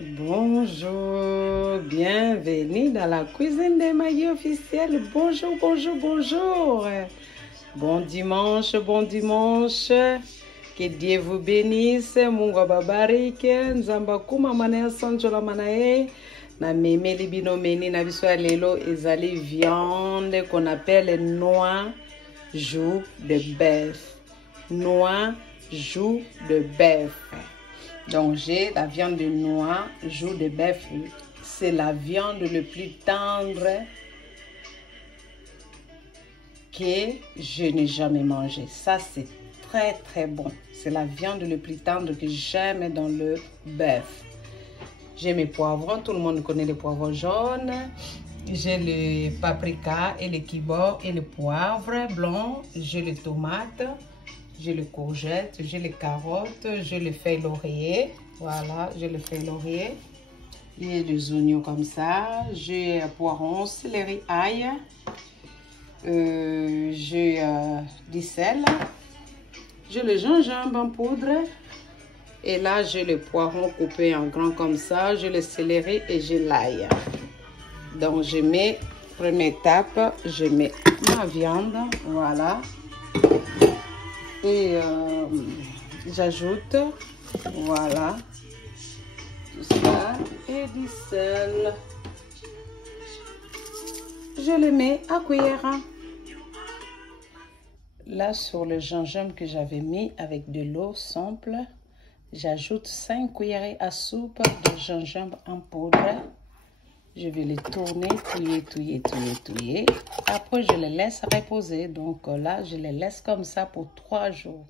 Bonjour, bienvenue dans la cuisine des Maggie officielle. Bonjour, bonjour, bonjour. Bon dimanche, bon dimanche. Que Dieu vous bénisse. Mungu ababarike. Nzamba kuma mana sanjola manae. Na meme libino meni na biso lelo ezali viande qu'on appelle noix joue de bœuf. Noix joue de bœuf. Donc j'ai la viande de noix joue de bœuf. C'est la viande le plus tendre que je n'ai jamais mangé. Ça c'est très très bon. C'est la viande le plus tendre que j'aime dans le bœuf. J'ai mes poivrons, tout le monde connaît les poivrons jaunes. J'ai le paprika et le kibor et le poivre blanc. J'ai les tomates, j'ai les courgettes, j'ai les carottes, j'ai le feuille laurier. Voilà, j'ai le feuille laurier. Et les oignons comme ça. J'ai poiron, céleri, ail. J'ai du sel. J'ai le gingembre en poudre. Et là, j'ai le poiron coupé en grand comme ça. J'ai le céleri et j'ai l'ail. Donc, je mets, première étape, je mets ma viande. Voilà. Et j'ajoute, voilà, tout ça. Et du sel. Je le mets à cuire. Là, sur le gingembre que j'avais mis avec de l'eau simple, j'ajoute 5 cuillerées à soupe de gingembre en poudre. Je vais les tourner, touiller. Après, je les laisse reposer. Donc là, je les laisse comme ça pour 3 jours.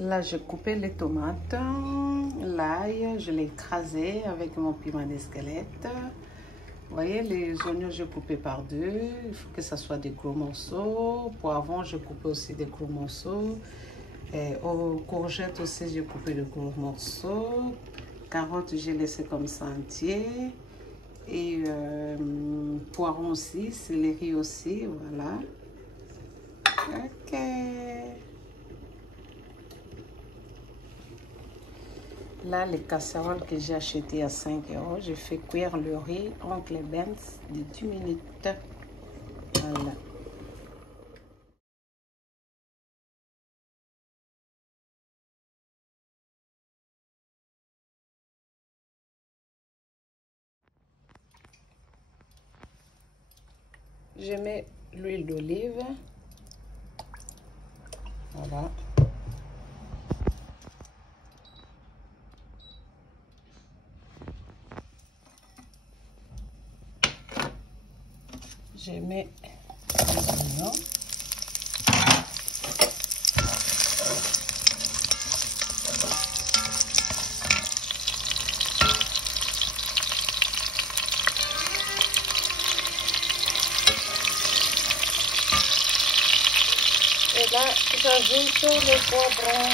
Là, j'ai coupé les tomates, l'ail, je l'ai écrasé avec mon piment d'esquelette. Vous voyez, les oignons, j'ai coupé par deux. Il faut que ça soit des gros morceaux. Poivrons, j'ai coupé aussi des gros morceaux. Et aux courgettes aussi, j'ai coupé de gros morceaux. Carottes, j'ai laissé comme ça entier. Et poivrons aussi, céleri aussi, voilà. Ok. Là, les casseroles que j'ai achetées à 5 €, je fais cuire le riz Oncle Ben's de 10 minutes. Voilà. Je mets l'huile d'olive. Voilà. Je mets les oignons. Et là, j'ajoute le poivron.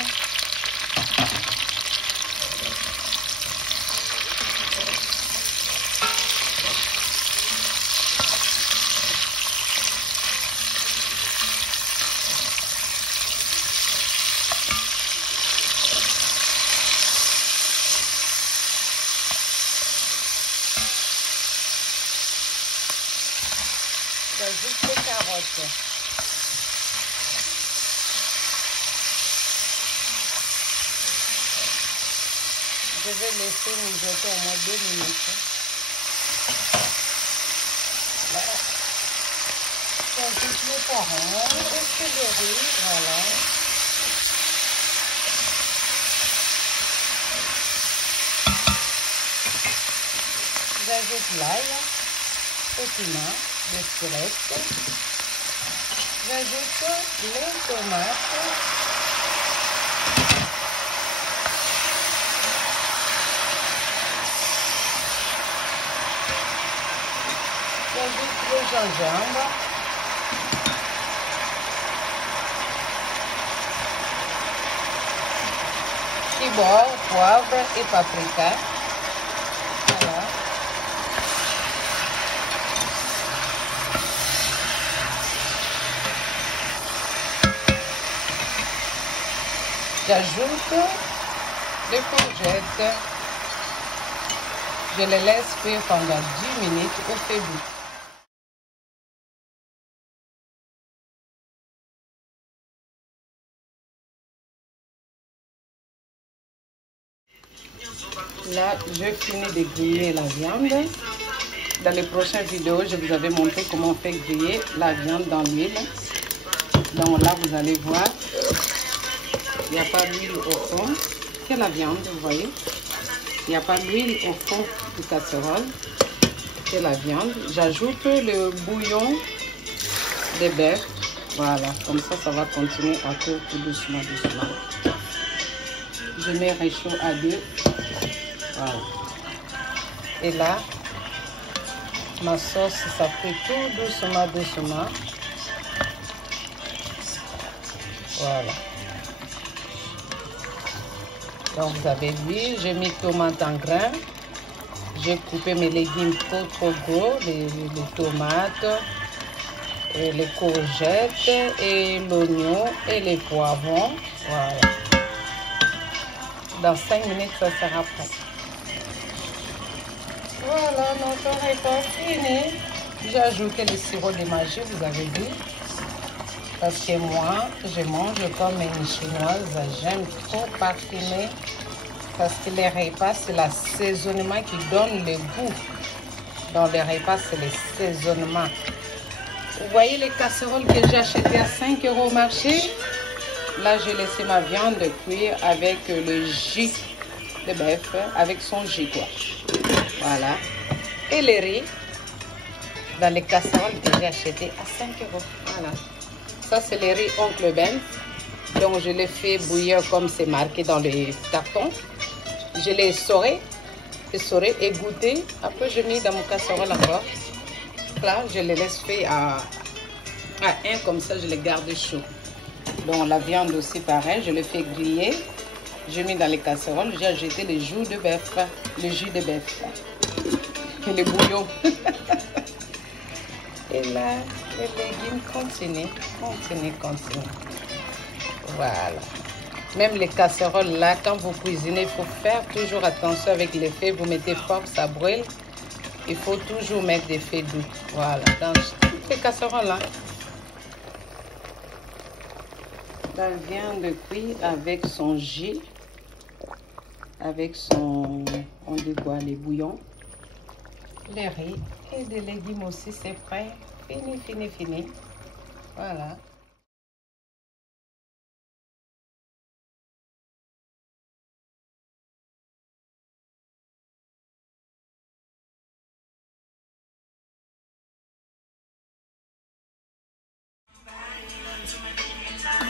J'ajoute les carottes. Je vais laisser mijoter au moins 2 minutes. Là, j'ajoute les poivrons, le céleri, voilà. J'ajoute l'ail, le piment, le sirop. J'ajoute les tomates. J'ajoute le gingembre. bord, poivre et paprika. Voilà. J'ajoute les courgettes. Je les laisse cuire pendant 10 minutes au feu doux. Là, je finis de griller la viande. Dans les prochaines vidéos, je vous avais montré comment on fait griller la viande dans l'huile. Donc là, vous allez voir, il n'y a pas d'huile au fond. C'est la viande, vous voyez. Il n'y a pas d'huile au fond du casserole. C'est la viande. J'ajoute le bouillon de bœuf. Voilà, comme ça, ça va continuer à cuire tout doucement, doucement. Je mets réchaud à 2. Voilà. Et là, ma sauce, ça fait tout doucement, doucement. Voilà. Donc vous avez vu, j'ai mis tomate en grains. J'ai coupé mes légumes trop gros, les tomates, et les courgettes, et l'oignon, et les poivrons. Voilà. Dans 5 minutes, ça sera prêt. Voilà, notre repas fini. J'ai ajouté le sirop de magie, vous avez vu. Parce que moi, je mange comme une chinoise. J'aime trop parfumer. Parce que les repas, c'est l'assaisonnement qui donne le goût. Dans les repas, c'est le saisonnement. Vous voyez les casseroles que j'ai achetées à 5 € au marché? Là, j'ai laissé ma viande cuire avec le jus de bœuf, avec son jus, quoi. Voilà. Et le riz dans les casseroles que j'ai achetées à 5 €. Voilà. Ça, c'est le riz Oncle Ben. Donc, je l'ai fait bouillir comme c'est marqué dans le carton. Je l'ai essoré et goûté. Après, je mets dans mon casserole encore. Là, je les laisse faire à 1, comme ça, je les garde chaud. Donc, la viande aussi, pareil, je le fais griller. Je mets dans les casseroles. J'ai ajouté le jus de bœuf. Le jus de bœuf. Et le bouillon. Et là, les légumes continuent. Voilà. Même les casseroles là, quand vous cuisinez, il faut faire toujours attention avec les feux. Vous mettez fort, ça brûle. Il faut toujours mettre des feux doux. Voilà. Dans toutes les casseroles là. La viande cuite avec son jus. Avec son, on dit quoi, les bouillons. Les riz et des légumes aussi, c'est prêt. Fini. Voilà.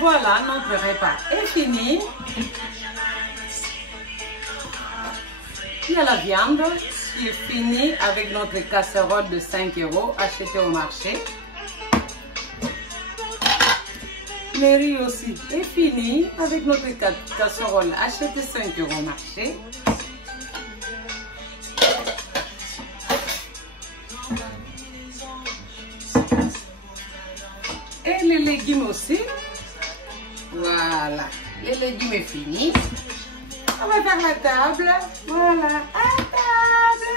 Voilà, notre repas est fini. Il y a la viande qui est finie avec notre casserole de 5 € achetée au marché. Le riz aussi est fini avec notre casserole achetée 5 € au marché. Et les légumes aussi. Voilà, les légumes est fini. On va faire la table. Voilà, à table.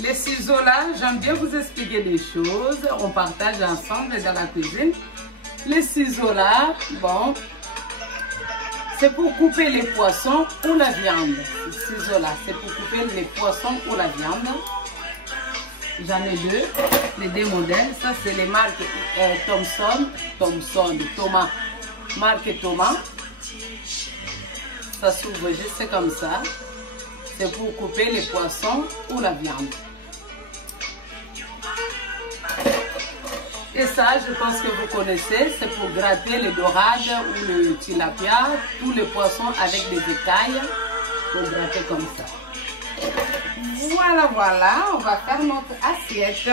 Les ciseaux là, j'aime bien vous expliquer des choses. On partage ensemble dans la cuisine. Les ciseaux là, bon, c'est pour couper les poissons ou la viande. Ces ciseaux là, c'est pour couper les poissons ou la viande. J'en ai les deux modèles. Ça, c'est les marques Thomas. Marque Thomas. Ça s'ouvre juste comme ça. C'est pour couper les poissons ou la viande. Et ça, je pense que vous connaissez, c'est pour gratter les dorades ou le tilapia, tous les poissons avec des écailles, pour gratter comme ça. Voilà, on va faire notre assiette.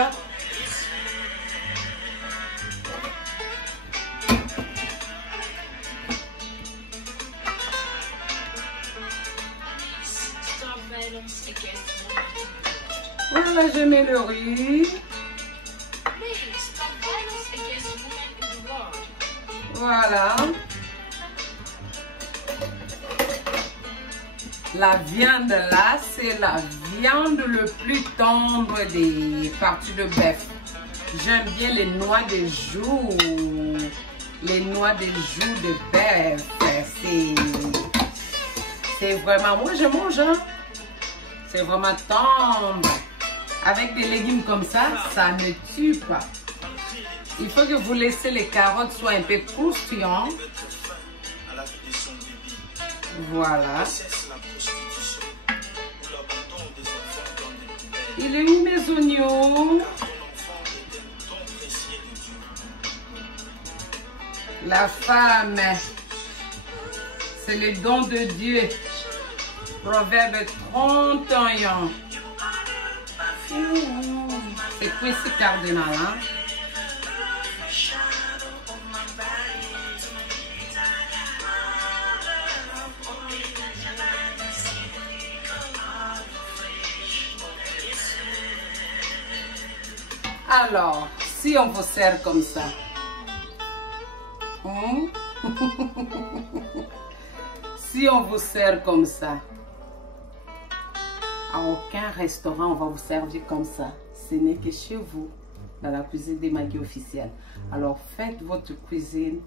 Voilà, je mets le riz. Voilà. La viande là, c'est la viande le plus tendre des parties de bœuf. J'aime bien les noix de joux. Les noix de joux de bœuf. C'est vraiment... Moi, je mange, hein. C'est vraiment tendre. Avec des légumes comme ça, ça ne tue pas. Il faut que vous laissez les carottes soient un peu croustillantes. Voilà. Il est où mes oignons? La femme, c'est le don de Dieu. Proverbe 31. C'est Quincy Cardinal, hein? Alors, si on vous sert comme ça, si on vous sert comme ça, à aucun restaurant on va vous servir comme ça. Ce n'est que chez vous, dans la cuisine des Maggie officielle. Alors faites votre cuisine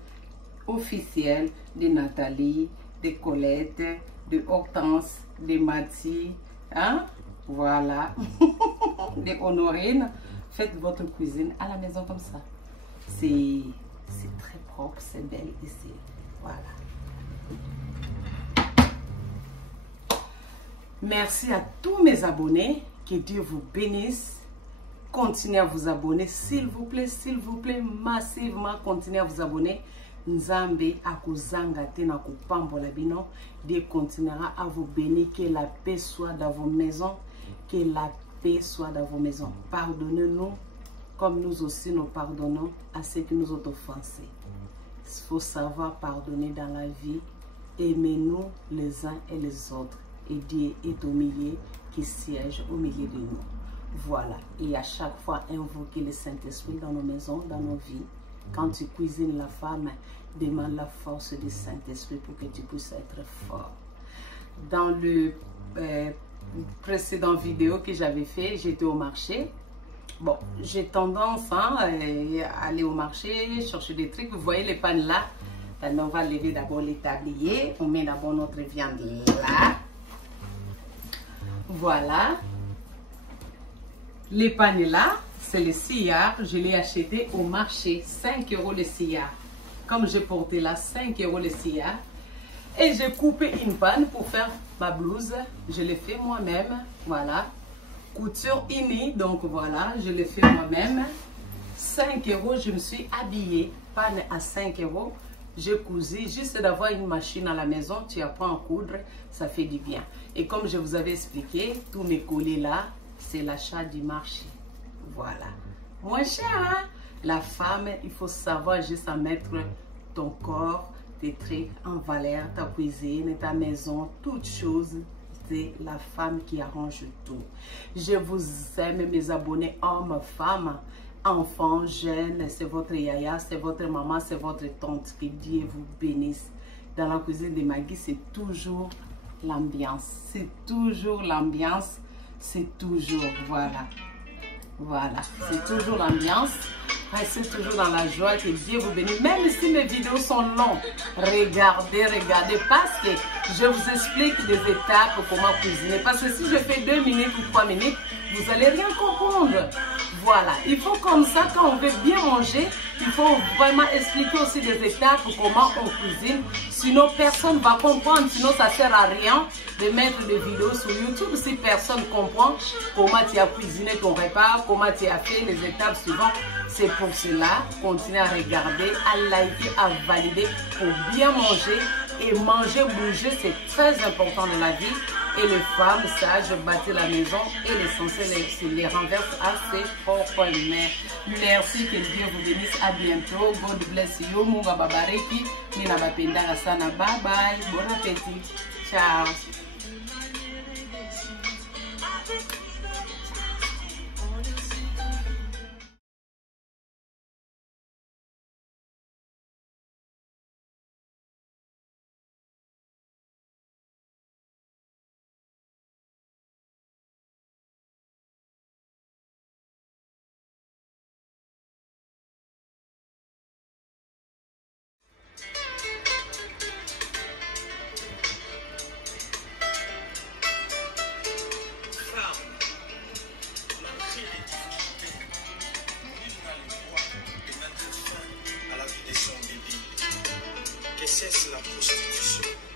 officielle de Nathalie, de Colette, de Hortense, de Mathie, hein? Voilà, de Honorine. Faites votre cuisine à la maison comme ça. C'est très propre, c'est belle ici. Voilà. Merci à tous mes abonnés. Que Dieu vous bénisse. Continuez à vous abonner, s'il vous plaît, massivement. Continuez à vous abonner. Nzambe akuzanga tena kupambola bino. Dieu continuera à vous bénir. Que la paix soit dans vos maisons. Que la paix soit dans vos maisons. Pardonnez-nous comme nous aussi nous pardonnons à ceux qui nous ont offensés. Il faut savoir pardonner dans la vie. Aimez-nous les uns et les autres. Et Dieu est au milieu, qui siège au milieu de nous. Voilà. Et à chaque fois, invoquer le Saint-Esprit dans nos maisons, dans nos vies. Quand tu cuisines la femme, demande la force du Saint-Esprit pour que tu puisses être fort. Dans le précédent vidéo que j'avais fait, j'étais au marché. Bon, j'ai tendance à aller au marché, chercher des trucs. Vous voyez les pannes là. On va lever d'abord les tabliers. On met d'abord notre viande là. Voilà. Les pannes là, c'est le sillard. Je l'ai acheté au marché. 5 € le sillard. Comme j'ai porté là, 5 € le sillard. Et j'ai coupé une panne pour faire ma blouse. Je l'ai fait moi-même. Voilà. Couture unie. Donc voilà, je l'ai fait moi-même. 5 €, je me suis habillée. Panne à 5 €. Je cousis. Juste d'avoir une machine à la maison, tu apprends à coudre, ça fait du bien. Et comme je vous avais expliqué, tous mes collets là, c'est l'achat du marché. Voilà. Moins cher, hein? La femme, il faut savoir juste à mettre ton corps, tes trucs en valeur, ta cuisine, ta maison, toutes choses. C'est la femme qui arrange tout. Je vous aime, mes abonnés, hommes, femmes, enfants, jeunes. C'est votre yaya, c'est votre maman, c'est votre tante. Que Dieu vous bénisse. Dans la cuisine de Maggie, c'est toujours l'ambiance. C'est toujours l'ambiance. C'est toujours, voilà. Voilà, c'est toujours l'ambiance. Restez toujours dans la joie. Que Dieu vous bénisse. Même si mes vidéos sont longues, regardez parce que je vous explique des étapes comment cuisiner. Parce que si je fais 2 minutes ou 3 minutes, vous n'allez rien comprendre. Voilà, il faut comme ça, quand on veut bien manger, il faut vraiment expliquer aussi des étapes comment on cuisine. Sinon, personne ne va comprendre. Sinon, ça ne sert à rien de mettre des vidéos sur YouTube si personne ne comprend comment tu as cuisiné ton repas, comment tu as fait les étapes suivantes. C'est pour cela, continuez à regarder, à liker, à valider pour bien manger. Et manger, bouger, c'est très important dans la vie. Et les femmes sages bâtir la maison et l'essentiel les renverse à ses propres mains. Merci, que Dieu vous bénisse. À bientôt. God bless you. Mungu ababariki. Mina bapendanga sana. Bye bye. Bon appétit. Ciao. cesse la prostitution.